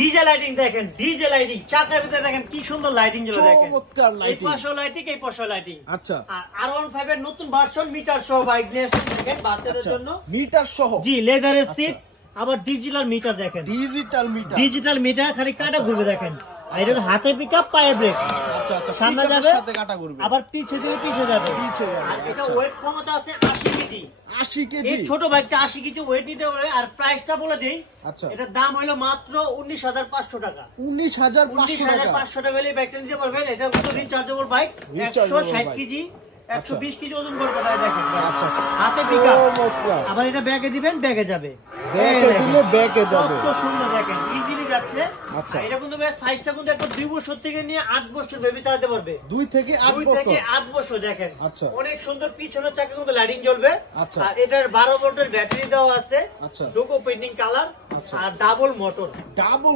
DJ lighting দেখেন, DJ lighting চাকার ভিতরে দেখেন কি সুন্দর লাইটিং জ্বলে দেখেন। চমৎকার এই লাইটিং। পাশেও লাইটিং, এই পাশেও লাইটিং। আচ্ছা আর R15 এর নতুন ভার্সন মিটার সহ বাইক নিয়ে আসছেন দেখেন বাচ্চাদের আচ্ছা, জন্য। মিটার সহ। জি, লেদারের সিট, আবার ডিজিটাল মিটার দেখেন। Digital meter. ডিজিটাল মিটার, খালি কাটা ঘুরবে দেখেন। আর এটার হাতে পিকআপ, পায়ে ব্রেক। আচ্ছা আচ্ছা, সামনে পিকআপের যাবে, সাথে কাটা করবে। আবার পিছে দিবে, পিছে যাবে। পিছে যাবে, আর এটা আচ্ছা। ওয়েট ক্ষমতা আছে 80 কেজি। 80 কেজি। এই ছোট বাইকটা 80 কেজি ওয়েট নিতে পারবে। আর প্রাইসটা বলে দেই, আচ্ছা। এটার দাম হলো মাত্র 19,500 টাকা। 19,500 টাকা। 19,500 টাকা হলে এই বাইকটা নিতে পারবেন। এটা কিন্তু rechargeable bike, Rechargeable 160 bike। KG, 120 KG ওজন করবে ভাই দেখেন। আচ্ছা আচ্ছা। হাতে পিকআপ, চমৎকার। আবার এটা ব্যাগে দিবেন, ব্যাগে যাবে। ব্যাগে এই দেখেন। দিলে ব্যাগে যাবে। কত সুন্দর দেখেন, ইজিলি যাচ্ছে। আচ্ছা। আর এটা কিন্তু ভাই সাইজটা কিন্তু একটা 2 বছর থেকে নিয়ে 8 বছর ভেবে চালাতে পারবে। 2 থেকে 8 2 বছর। থেকে 8 বছর দেখেন। আচ্ছা। অনেক সুন্দর, পিছনের চাকা কিন্তু লাইটিং জ্বলবে। আচ্ছা। আর এটার 12 ভোল্টের ব্যাটারি দেওয়া আছে। আচ্ছা। Logo painting colour. আচ্ছা। আর ডাবল মোটর। ডাবল